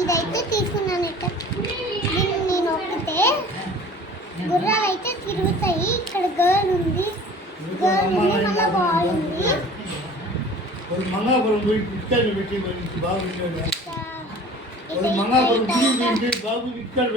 ఇదైతే తీసుకున్నానట. దీన్ని నేను నొక్కితే గుర్రాలు అయితే తిరుగుతాయి. ఇక్కడ గర్ల్ ఉంది, మళ్ళీ బాల్ ఉంది. మంగాపురం పోయి పిచ్చాలు పెట్టి బాగుంటుంది. మంగాపురం బాబు పిచ్చాలు